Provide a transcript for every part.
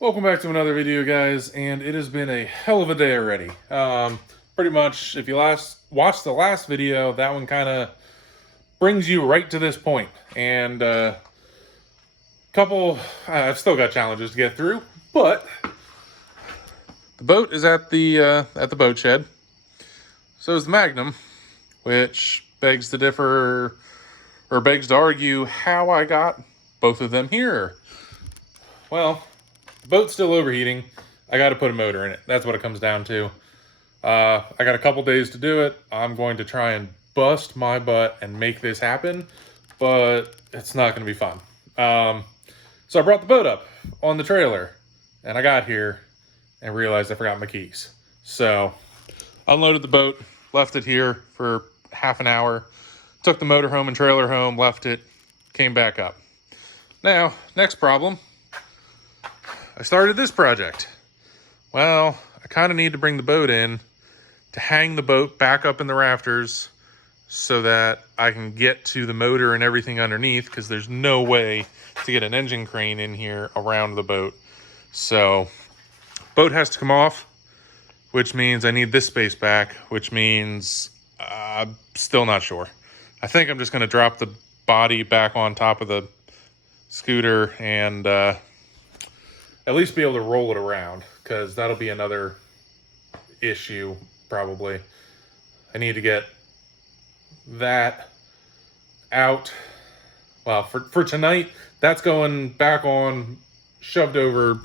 Welcome back to another video, guys, and it has been a hell of a day already. Pretty much, if you watched the last video, that one kind of brings you right to this point. And I've still got challenges to get through, but the boat is at the boat shed. So is the Magnum, which begs to differ, or begs to argue how I got both of them here. Well, the boat's still overheating. I got to put a motor in it. That's what it comes down to. I got a couple days to do it. I'm going to try and bust my butt and make this happen, but it's not going to be fun. So I brought the boat up on the trailer, and I got here and realized I forgot my keys. So unloaded the boat, left it here for half an hour, took the motor home and trailer home, left it, came back up. Now, next problem. I started this project. Well, I kind of need to bring the boat in to hang the boat back up in the rafters so that I can get to the motor and everything underneath, because there's no way to get an engine crane in here around the boat. So, boat has to come off, which means I need this space back, which means I'm still not sure. I think I'm just going to drop the body back on top of the scooter and at least be able to roll it around, because that'll be another issue probably. I need to get that out. Well, for tonight, that's going back on, shoved over,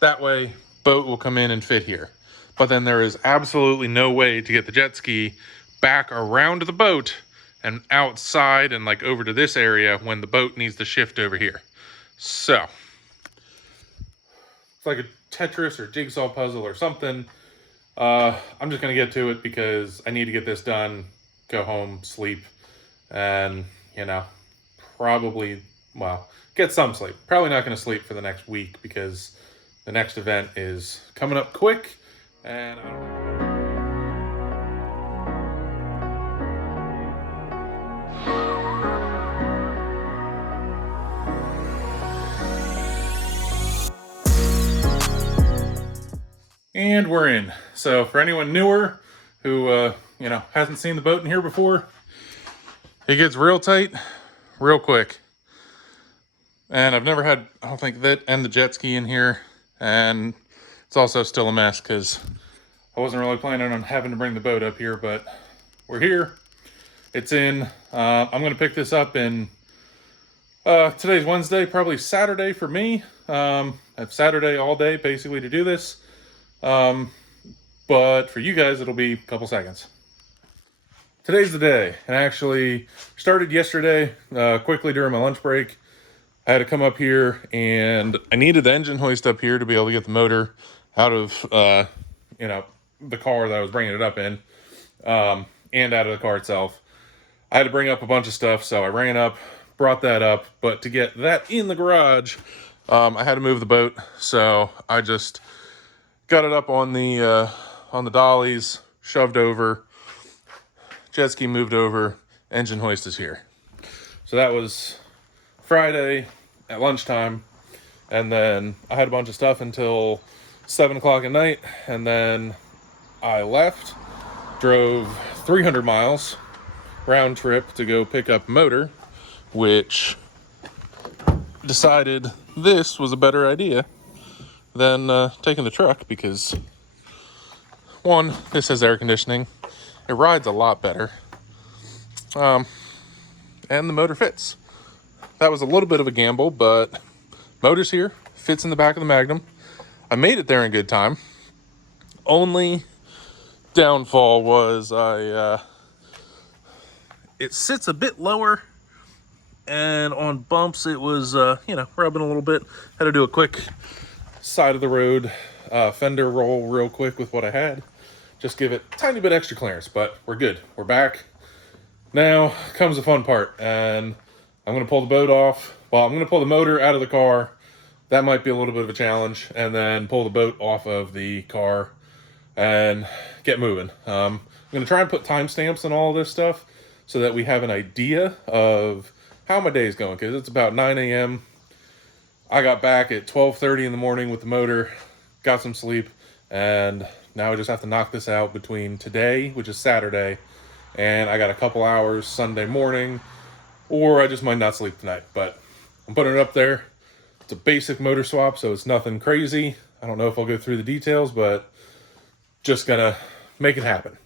that way boat will come in and fit here. But then there is absolutely no way to get the jet ski back around the boat and outside and like over to this area when the boat needs to shift over here. So it's like a Tetris or jigsaw puzzle or something. I'm just going to get to it because I need to get this done, go home, sleep, and, probably, get some sleep. Probably not going to sleep for the next week because the next event is coming up quick, and I don't know. And we're in. So for anyone newer who, hasn't seen the boat in here before, it gets real tight, real quick. And I've never had, I don't think, that and the jet ski in here. And it's also still a mess because I wasn't really planning on having to bring the boat up here, but we're here. It's in. I'm going to pick this up in, today's Wednesday, probably Saturday for me. I have Saturday all day basically to do this. But for you guys, it'll be a couple seconds. Today's the day, and I actually started yesterday, quickly during my lunch break. I had to come up here, and I needed the engine hoist up here to be able to get the motor out of, the car that I was bringing it up in, and out of the car itself. I had to bring up a bunch of stuff, so I ran up, brought that up, but to get that in the garage, I had to move the boat, so I just got it up on the dollies, shoved over, jet ski moved over, engine hoist is here. So that was Friday at lunchtime, and then I had a bunch of stuff until 7 o'clock at night, and then I left, drove 300 miles round trip to go pick up motor, which decided this was a better idea than taking the truck, because one, this has air conditioning, it rides a lot better, and the motor fits. That was a little bit of a gamble, but motor's here, fits in the back of the Magnum. I made it there in good time. Only downfall was it sits a bit lower, and on bumps it was rubbing a little bit. Had to do a quick side of the road fender roll real quick with what I had, just give it a tiny bit extra clearance, but we're good. We're back. Now comes the fun part, and I'm going to pull the boat off. Well, I'm going to pull the motor out of the car. That might be a little bit of a challenge, and then pull the boat off of the car and get moving. I'm going to try and put timestamps on all of this stuff so that we have an idea of how my day is going, because it's about 9 a.m. I got back at 12:30 in the morning with the motor, got some sleep, and now I just have to knock this out between today, which is Saturday, and I got a couple hours Sunday morning, or I just might not sleep tonight. But I'm putting it up there. It's a basic motor swap, so it's nothing crazy. I don't know if I'll go through the details, but just gonna make it happen.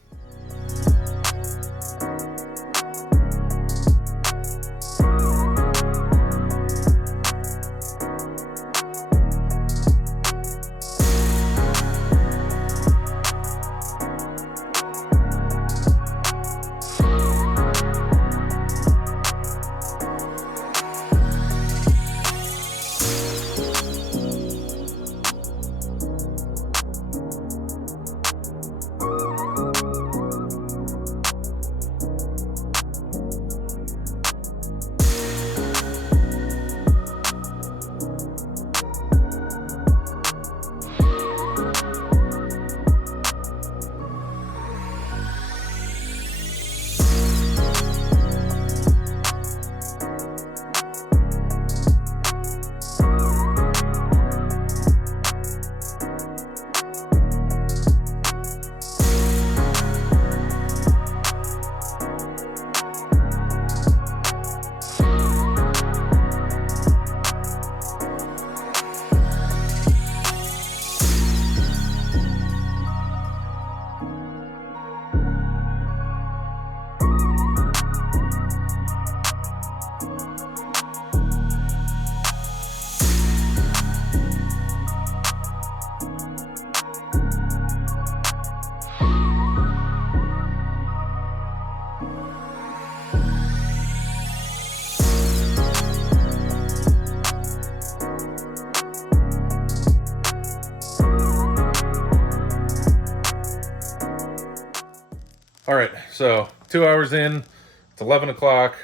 All right, so 2 hours in, it's 11 o'clock.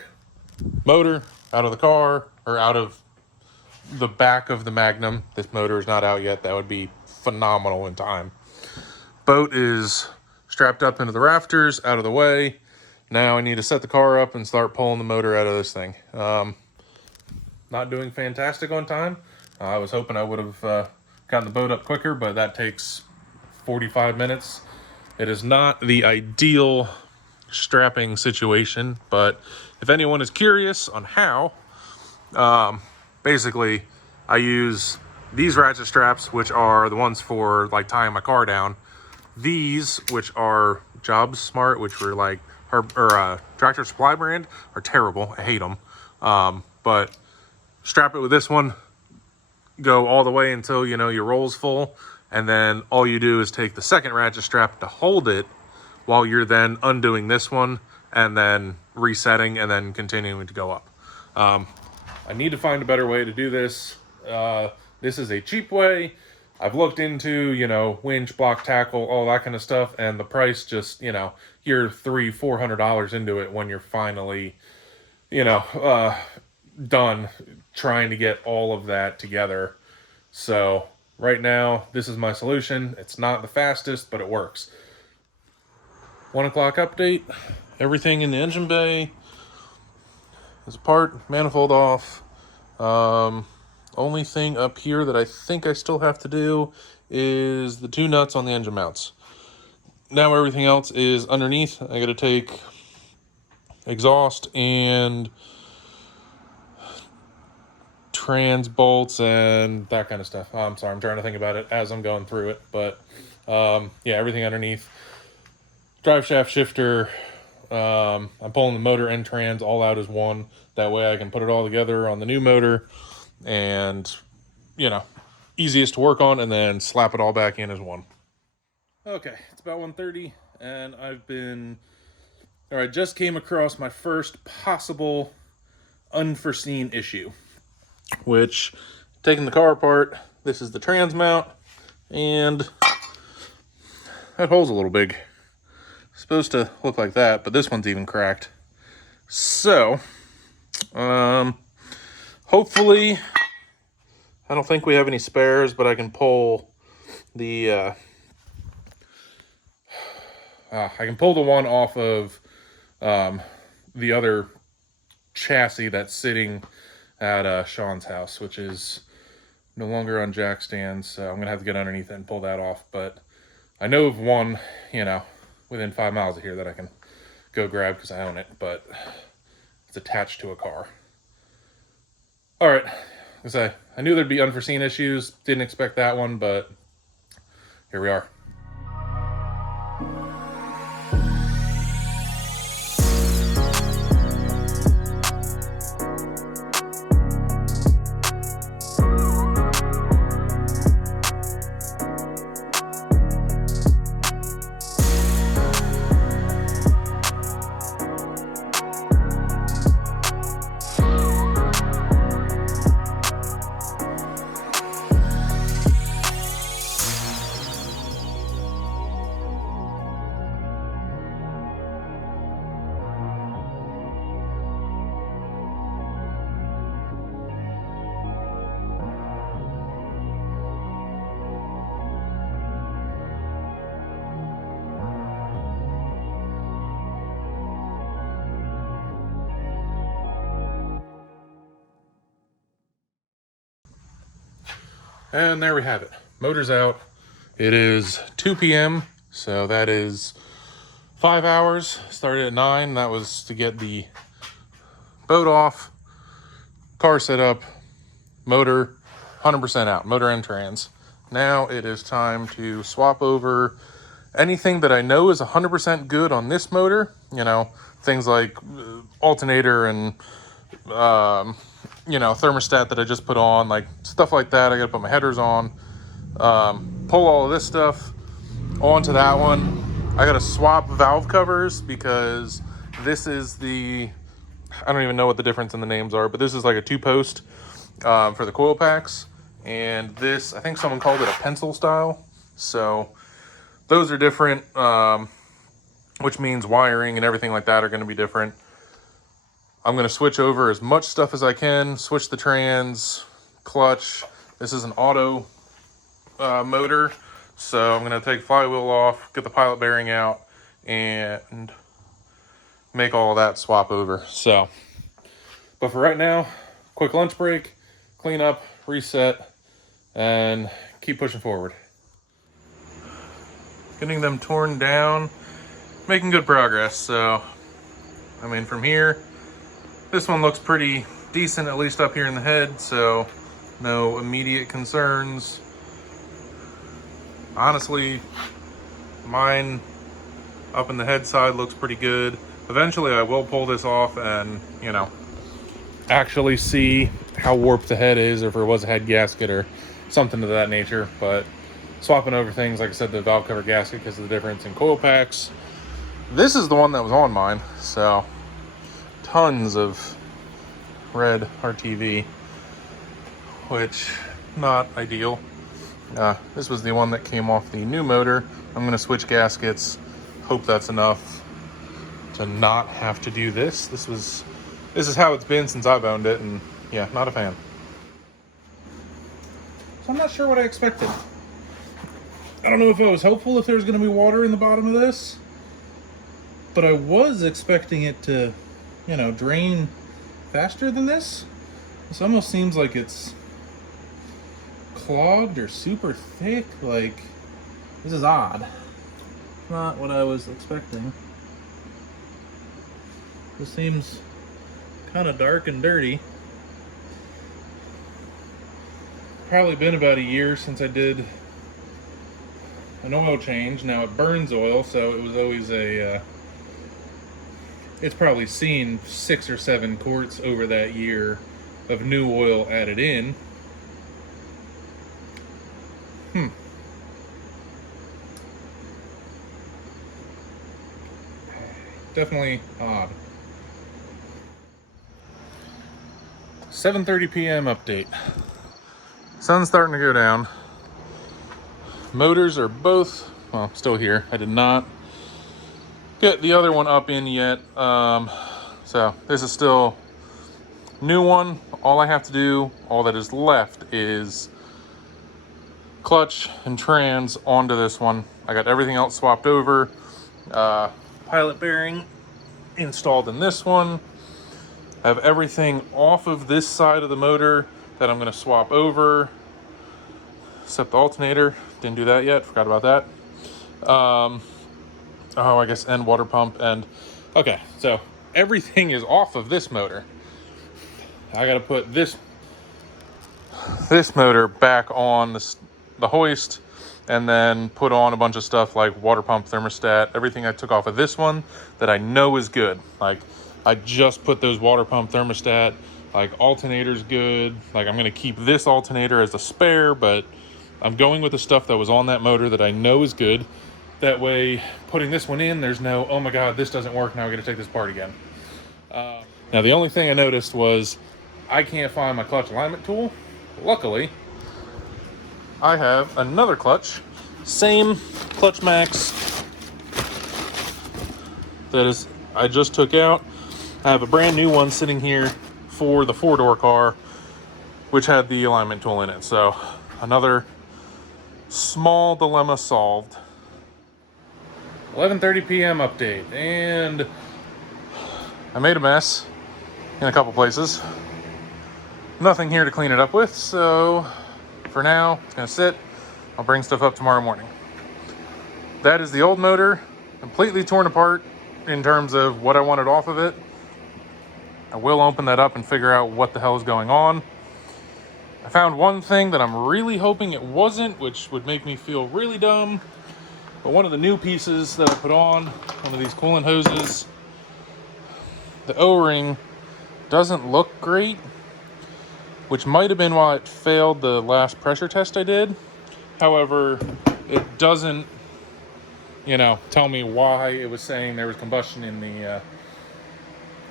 Motor out of the car, or out of the back of the Magnum. This motor is not out yet. That would be phenomenal in time. Boat is strapped up into the rafters, out of the way. Now I need to set the car up and start pulling the motor out of this thing. Not doing fantastic on time. I was hoping I would have gotten the boat up quicker, but that takes 45 minutes. It is not the ideal strapping situation, but if anyone is curious on how, basically I use these ratchet straps, which are the ones for like tying my car down. These, which are Job Smart, which were like Tractor Supply brand, are terrible. I hate them. But strap it with this one, go all the way until your roll's full, and then all you do is take the second ratchet strap to hold it while you're then undoing this one and then resetting and then continuing to go up. I need to find a better way to do this. This is a cheap way. I've looked into, winch, block tackle, all that kind of stuff, and the price just, you're $300-$400 into it when you're finally, done trying to get all of that together. So right now, this is my solution. It's not the fastest, but it works. 1 o'clock update. Everything in the engine bay is apart, manifold off. Only thing up here that I think I still have to do is the 2 nuts on the engine mounts. Now everything else is underneath. I got to take exhaust and trans bolts and that kind of stuff. I'm sorry, I'm trying to think about it as I'm going through it, but yeah, everything underneath. Drive shaft shifter. I'm pulling the motor and trans all out as one. That way I can put it all together on the new motor and, easiest to work on, and then slap it all back in as one. Okay, it's about 1:30 and I just came across my first possible unforeseen issue, which, taking the car apart, this is the trans mount, and that hole's a little big. It's supposed to look like that, but this one's even cracked. So, hopefully, I don't think we have any spares, but I can pull the, one off of the other chassis that's sitting at Sean's house, which is no longer on jack stands, so I'm gonna have to get underneath it and pull that off. But I know of one, you know, within 5 miles of here that I can go grab because I own it, but it's attached to a car. All right, I knew there'd be unforeseen issues, didn't expect that one, but here we are. And there we have it. Motor's out. It is 2 p.m. So that is 5 hours. Started at 9. That was to get the boat off, car set up, motor 100% out, motor and trans. Now it is time to swap over anything that I know is 100% good on this motor. You know, things like alternator and you know, thermostat that I just put on, like stuff like that. I gotta put my headers on, pull all of this stuff onto that one. I gotta swap valve covers because this is the, I don't even know what the difference in the names are, but this is like a 2-post for the coil packs, and this, I think someone called it a pencil style. So those are different, which means wiring and everything like that are going to be different. I'm going to switch over as much stuff as I can, switch the trans, clutch. This is an auto motor, so I'm going to take flywheel off, get the pilot bearing out, and make all of that swap over. So, but for right now, quick lunch break, clean up, reset, and keep pushing forward. Getting them torn down, making good progress. So, I mean, from here, this one looks pretty decent, at least up here in the head, so no immediate concerns. Honestly, mine up in the head side looks pretty good. Eventually I will pull this off and, you know, actually see how warped the head is, or if it was a head gasket or something of that nature. But swapping over things, like I said, the valve cover gasket because of the difference in coil packs. This is the one that was on mine, so tons of red RTV, which not ideal. This was the one that came off the new motor. I'm going to switch gaskets. Hope that's enough to not have to do this. This is how it's been since I've owned it, and yeah, not a fan. So I'm not sure what I expected. I don't know if I was hopeful if there was going to be water in the bottom of this, but I was expecting it to, you know, drain faster than this. This almost seems like it's clogged or super thick. Like, this is odd. Not what I was expecting. This seems kind of dark and dirty. Probably been about a year since I did an oil change. Now it burns oil, so it was always a it's probably seen 6 or 7 quarts over that year of new oil added in. Definitely odd. 7:30 p.m. update. Sun's starting to go down. Motors are both, well, still here. I did not get the other one up in yet. So this is still new one. All I have to do, all that is left, is clutch and trans onto this one. I got everything else swapped over. Pilot bearing installed in this one. I have everything off of this side of the motor that I'm going to swap over. except the alternator. Didn't do that yet, forgot about that. Oh, I guess end water pump. And okay, so everything is off of this motor. I gotta put this motor back on the hoist, and then put on a bunch of stuff like water pump, thermostat, everything I took off of this one that I know is good. Like, I just put those water pump, thermostat, like alternator's good. Like, I'm gonna keep this alternator as a spare, but I'm going with the stuff that was on that motor that I know is good. That way, putting this one in, there's no, oh my God, this doesn't work, now we gotta take this apart again. Now, the only thing I noticed was I can't find my clutch alignment tool. Luckily, I have another clutch, same Clutch Max that is I just took out. I have a brand new one sitting here for the 4-door car, which had the alignment tool in it. So another small dilemma solved. 11:30 p.m. update, and I made a mess in a couple places. Nothing here to clean it up with, so for now, it's gonna sit. I'll bring stuff up tomorrow morning. That is the old motor, completely torn apart in terms of what I wanted off of it. I will open that up and figure out what the hell is going on. I found one thing that I'm really hoping it wasn't, which would make me feel really dumb. But one of the new pieces that I put on, one of these coolant hoses, the O-ring doesn't look great, which might have been why it failed the last pressure test I did. However, it doesn't, tell me why it was saying there was combustion in the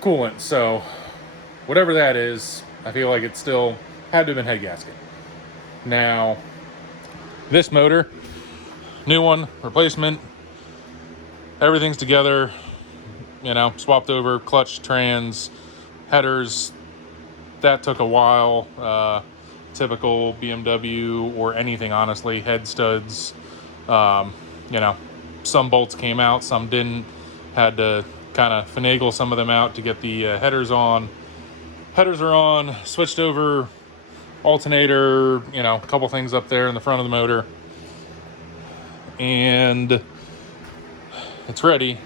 coolant. So whatever that is, I feel like it still had to have been head gasket. Now, this motor, new one, replacement, everything's together, swapped over, clutch, trans, headers. That took a while. Typical BMW or anything, honestly. Head studs. Some bolts came out, some didn't. Had to kind of finagle some of them out to get the headers on. Headers are on. Switched over alternator. A couple things up there in the front of the motor, and it's ready.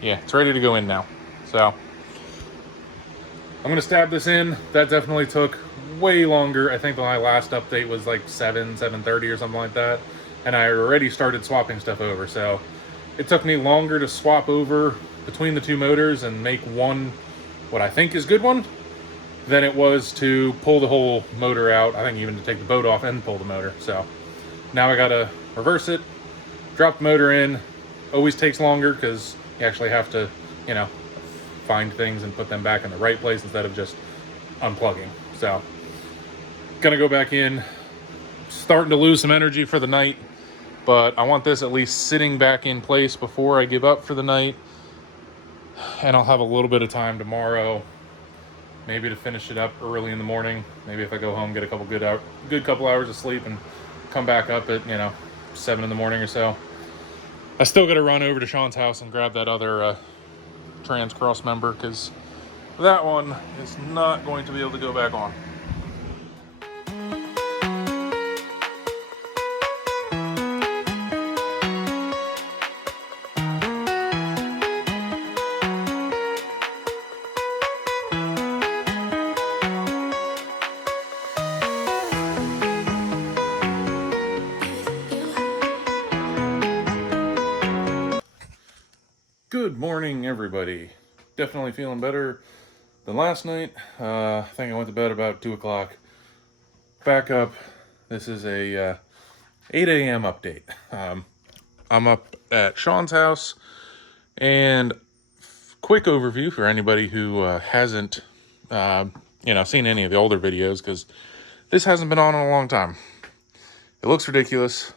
Yeah, it's ready to go in now. So I'm gonna stab this in. That definitely took way longer. I think my last update was like 7:30 or something like that, and I already started swapping stuff over. So it took me longer to swap over between the two motors and make one, what I think is good one, than it was to pull the whole motor out. I think even to take the boat off and pull the motor. So now I gotta reverse it, drop the motor in. Always takes longer because you actually have to, find things and put them back in the right place instead of just unplugging. So gonna go back in, starting to lose some energy for the night, but I want this at least sitting back in place before I give up for the night. And I'll have a little bit of time tomorrow, maybe to finish it up early in the morning. Maybe if I go home, get a couple good couple hours of sleep and come back up at 7 in the morning or so. I still got to run over to Sean's house and grab that other trans cross member, because that one is not going to be able to go back on. Good morning, everybody. Definitely feeling better than last night. I think I went to bed about 2 o'clock. Back up. This is a 8 a.m. update. I'm up at Sean's house, and quick overview for anybody who hasn't, seen any of the older videos, because this hasn't been on in a long time. It looks ridiculous,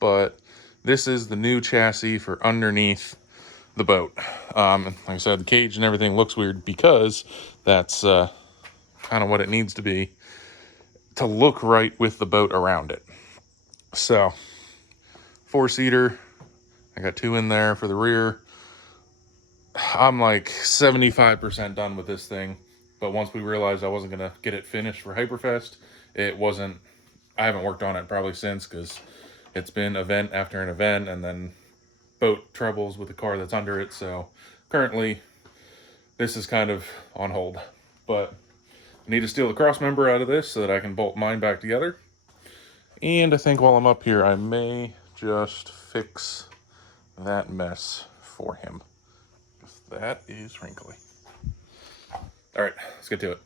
but this is the new chassis for underneath the boat. Like I said, the cage and everything looks weird because that's kind of what it needs to be to look right with the boat around it. So 4-seater, I got 2 in there for the rear. I'm like 75% done with this thing, but once we realized I wasn't gonna get it finished for Hyperfest, I I haven't worked on it probably since, because it's been event after an event, and then boat troubles with the car that's under it. So currently this is kind of on hold, but I need to steal the cross member out of this so that I can bolt mine back together. And I think while I'm up here, I may just fix that mess for him. Just that is wrinkly. All right, let's get to it.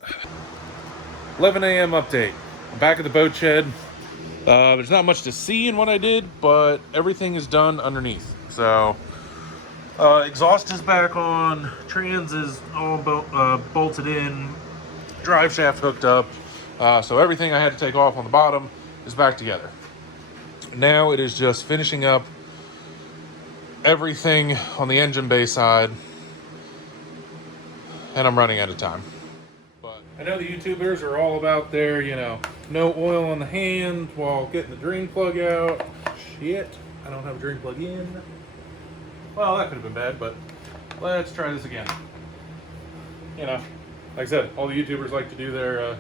11 a.m. update. I'm back at the boat shed. There's not much to see in what I did, but everything is done underneath. So exhaust is back on, trans is all bolted in, drive shaft hooked up. So everything I had to take off on the bottom is back together. Now it is just finishing up everything on the engine bay side, and I'm running out of time. But I know the YouTubers are all about their, no oil on the hand while getting the drain plug out. Shit, I don't have a drain plug in. Well, that could have been bad, but let's try this again. Like I said, all the YouTubers like to do their,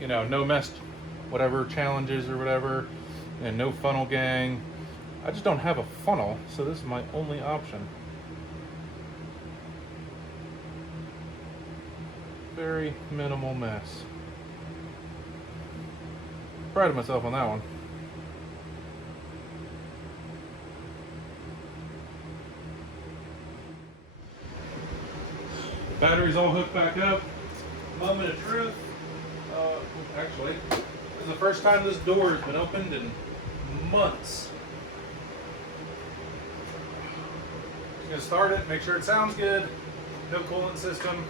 no mess, whatever challenges or whatever, and no funnel gang. I just don't have a funnel, so this is my only option. Very minimal mess. Proud of myself on that one. Battery's all hooked back up. Moment of truth. Actually, this is the first time this door has been opened in months. Just gonna start it, make sure it sounds good. No coolant system.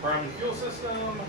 Priming fuel system.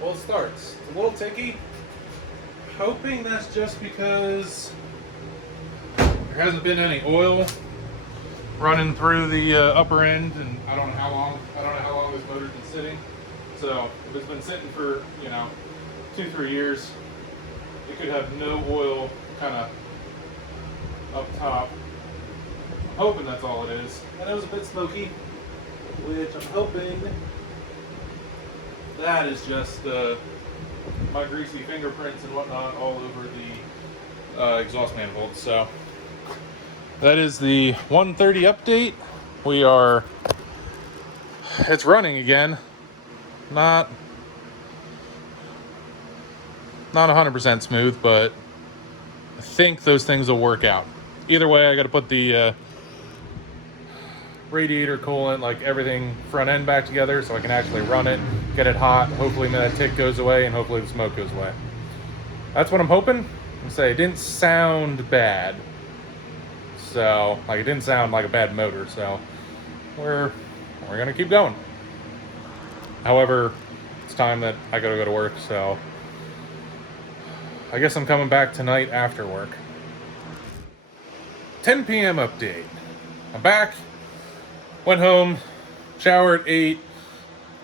Well, it starts. It's a little ticky. Hoping that's just because there hasn't been any oil running through the upper end, and I don't know how long this motor's been sitting. So if it's been sitting for 2-3 years, it could have no oil kind of up top. I'm hoping that's all it is. And it was a bit smoky, which I'm hoping that is just my greasy fingerprints and whatnot all over the exhaust manifold. So that is the 130 update. It's running again. Not 100% smooth, but I think those things will work out. Either way, I got to put the radiator coolant, like everything front end back together so I can actually run it, get it hot. Hopefully that tick goes away and hopefully the smoke goes away. That's what I'm hoping. I'll say it didn't sound bad. So, it didn't sound like a bad motor, so we're gonna keep going. However, it's time that I gotta go to work, so I guess I'm coming back tonight after work. 10 p.m. update. I'm back. Went home, showered, ate,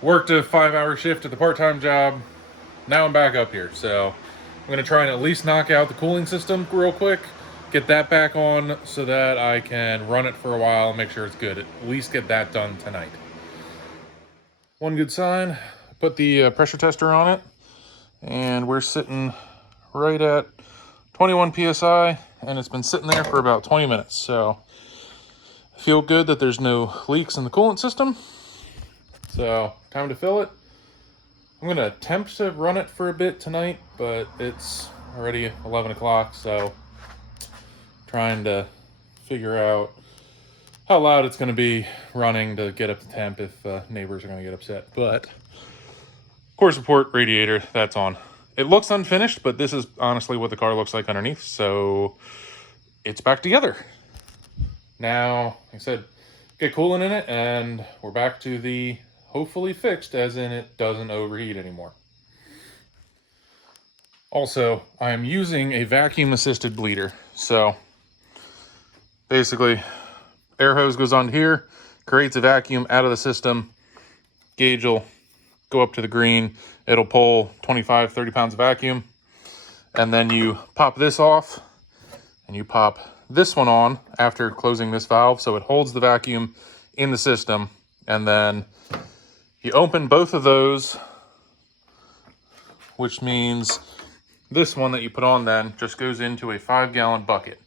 worked a 5-hour shift at the part-time job. Now I'm back up here, so I'm gonna try and at least knock out the cooling system real quick, get that back on so that I can run it for a while and make sure it's good. At least get that done tonight. One good sign, I put the pressure tester on it, and we're sitting right at 21 PSI, and it's been sitting there for about 20 minutes, so I feel good that there's no leaks in the coolant system. So, time to fill it. I'm going to attempt to run it for a bit tonight, but it's already 11 o'clock, so trying to figure out how loud it's going to be running to get up to temp if neighbors are going to get upset. But course report, radiator, that's on. It looks unfinished, but this is honestly what the car looks like underneath, so it's back together. Now, like I said, get coolant in it, and we're back to the hopefully fixed, as in it doesn't overheat anymore. Also, I am using a vacuum assisted bleeder. So basically, air hose goes on here, creates a vacuum out of the system, gauge will go up to the green, it'll pull 25, 30 pounds of vacuum, and then you pop this off, and you pop this one on after closing this valve, so it holds the vacuum in the system, and then you open both of those, which means this one that you put on then just goes into a 5-gallon bucket.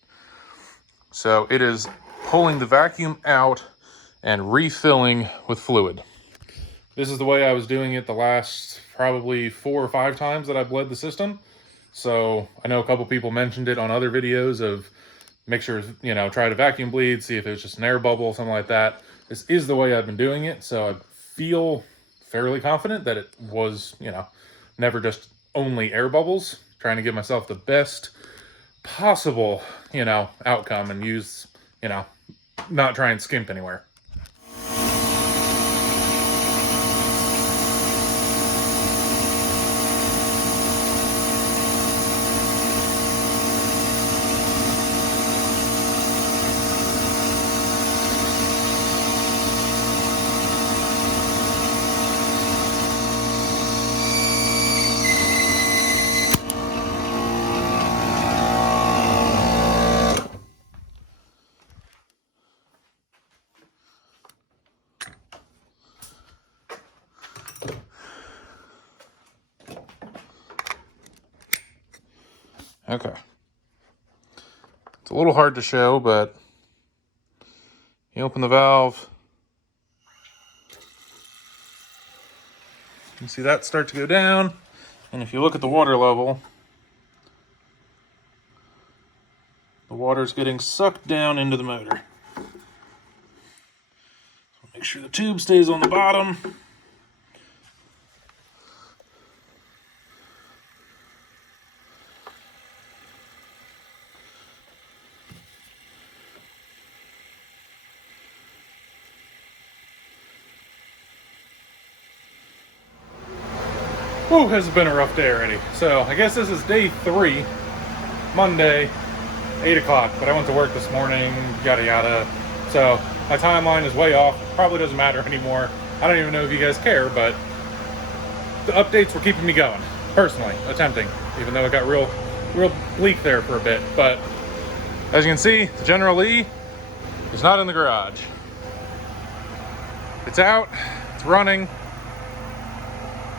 So it is pulling the vacuum out and refilling with fluid. This is the way I was doing it the last probably 4 or 5 times that I bled the system. So I know a couple people mentioned it on other videos of make sure, you know, try to vacuum bleed, see if it was just an air bubble, something like that. This is the way I've been doing it. So I feel fairly confident that it was, you know, never just only air bubbles, trying to give myself the best possible, you know, outcome and use, you know, not try and skimp anywhere. Okay. It's a little hard to show, but you open the valve. You see that start to go down. And if you look at the water level, the water's getting sucked down into the motor. So make sure the tube stays on the bottom. Whew, has been a rough day already. So I guess this is day 3, Monday, 8 o'clock, but I went to work this morning, yada yada. So my timeline is way off. Probably doesn't matter anymore. I don't even know if you guys care, but the updates were keeping me going, personally, attempting, even though it got real bleak there for a bit. But as you can see, the General Lee is not in the garage. It's out, it's running.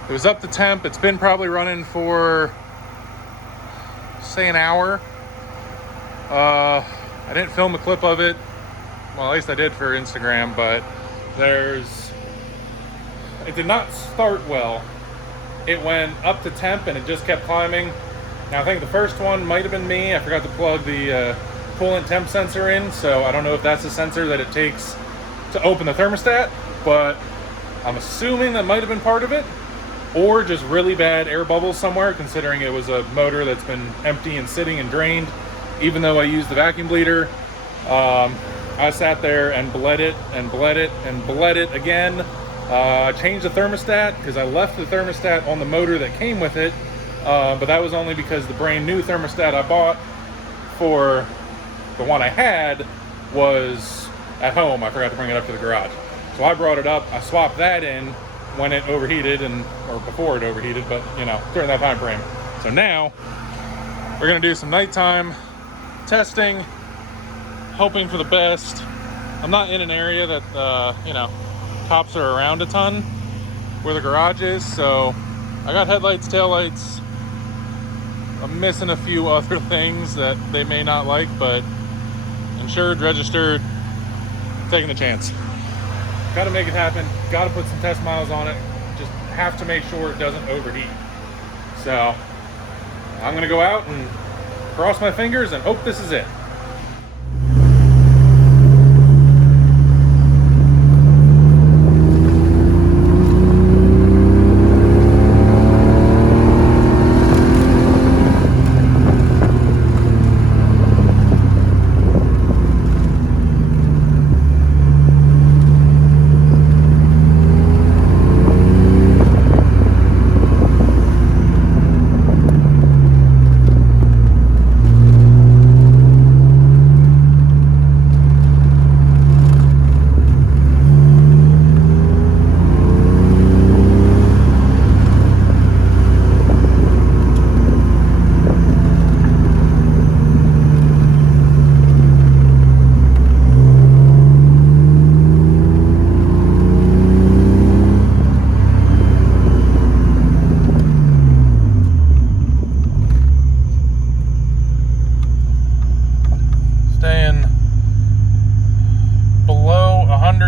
It was up to temp. It's been probably running for, say, an hour. I didn't film a clip of it. Well, at least I did for Instagram, but it did not start well. It went up to temp and it just kept climbing. Now, I think the first one might have been me. I forgot to plug the coolant temp sensor in, so I don't know if that's the sensor that it takes to open the thermostat, but I'm assuming that might have been part of it. Or just really bad air bubbles somewhere, considering it was a motor that's been empty and sitting and drained. Even though I used the vacuum bleeder, I sat there and bled it and bled it and bled it again. I changed the thermostat because I left the thermostat on the motor that came with it, but that was only because the brand new thermostat I bought for the one I had was at home. I forgot to bring it up to the garage. So I brought it up, I swapped that in when it overheated, or before it overheated, but you know, during that time frame. So now we're gonna do some nighttime testing, hoping for the best. I'm not in an area that you know, cops are around a ton where the garage is, so I got headlights, taillights. I'm missing a few other things that they may not like, but insured, registered, taking the chance. Got to make it happen. Got to put some test miles on it. Just have to make sure it doesn't overheat. So I'm going to go out and cross my fingers and hope this is it.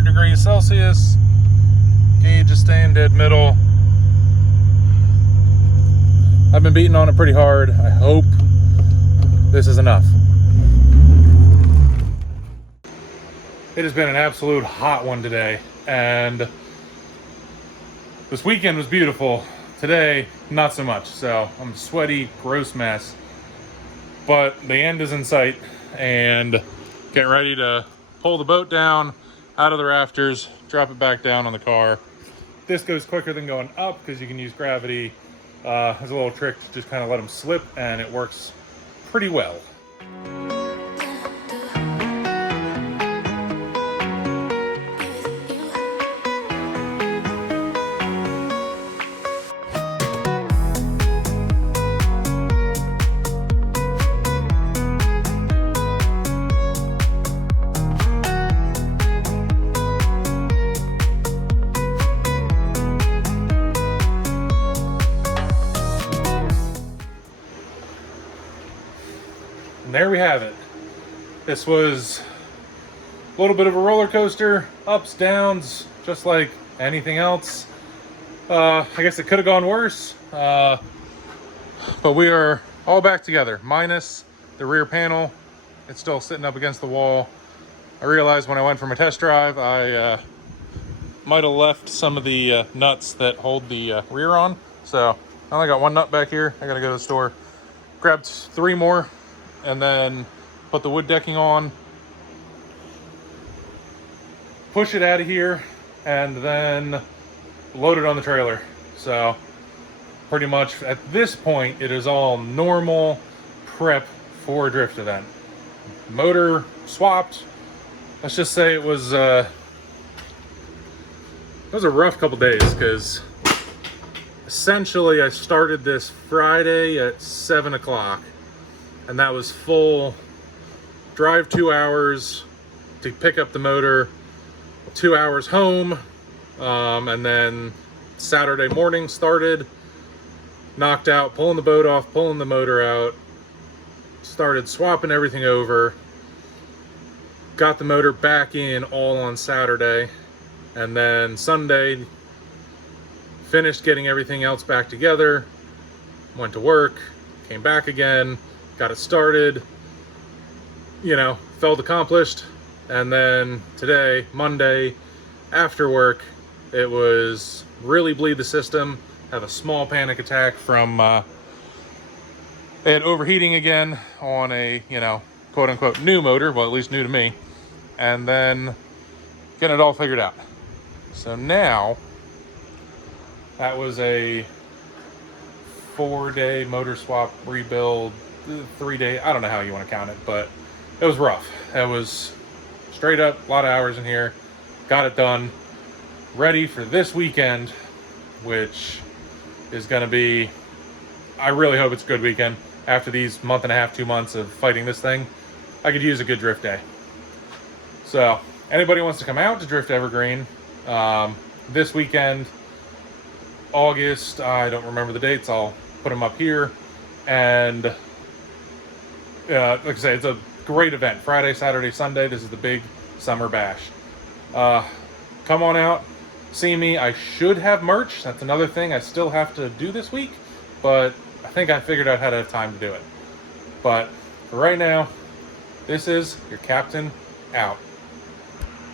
100 degrees Celsius. Gauge is staying dead middle. I've been beating on it pretty hard. I hope this is enough. It has been an absolute hot one today, and this weekend was beautiful. Today, not so much. So I'm a sweaty, gross mess. But the end is in sight, and getting ready to pull the boat down out of the rafters, drop it back down on the car. This goes quicker than going up because you can use gravity as a little trick to just kind of let them slip, and it works pretty well. And there we have it. This was a little bit of a roller coaster, ups, downs, just like anything else. I guess it could have gone worse, but we are all back together, minus the rear panel. It's still sitting up against the wall. I realized when I went for my test drive, I might have left some of the nuts that hold the rear on. So I only got one nut back here. I gotta go to the store, grabbed 3 more, and then put the wood decking on, push it out of here, and then load it on the trailer. So pretty much at this point, it is all normal prep for a drift event. Motor swapped. Let's just say it was a rough couple days, because essentially I started this Friday at 7 o'clock. And that was full drive 2 hours to pick up the motor, 2 hours home, and then Saturday morning started, knocked out, pulling the boat off, pulling the motor out, started swapping everything over, got the motor back in all on Saturday, and then Sunday finished getting everything else back together, went to work, came back again, got it started, you know, felt accomplished. And then today, Monday, after work, it was really bleed the system, have a small panic attack from they had overheating again on a, you know, quote unquote new motor, well, at least new to me, and then getting it all figured out. So now that was a 4-day motor swap rebuild, 3-day, I don't know how you want to count it, but it was rough. It was straight up a lot of hours in here. Got it done, ready for this weekend, which is going to be, I really hope it's a good weekend. After these month and a half, 2 months of fighting this thing, I could use a good drift day. So anybody wants to come out to Drift Evergreen this weekend, August, I don't remember the dates, I'll put them up here. And like I say, it's a great event. Friday, Saturday, Sunday. This is the big summer bash. Come on out, see me. I should have merch. That's another thing I still have to do this week, but I think I figured out how to have time to do it. But for right now, this is your captain out.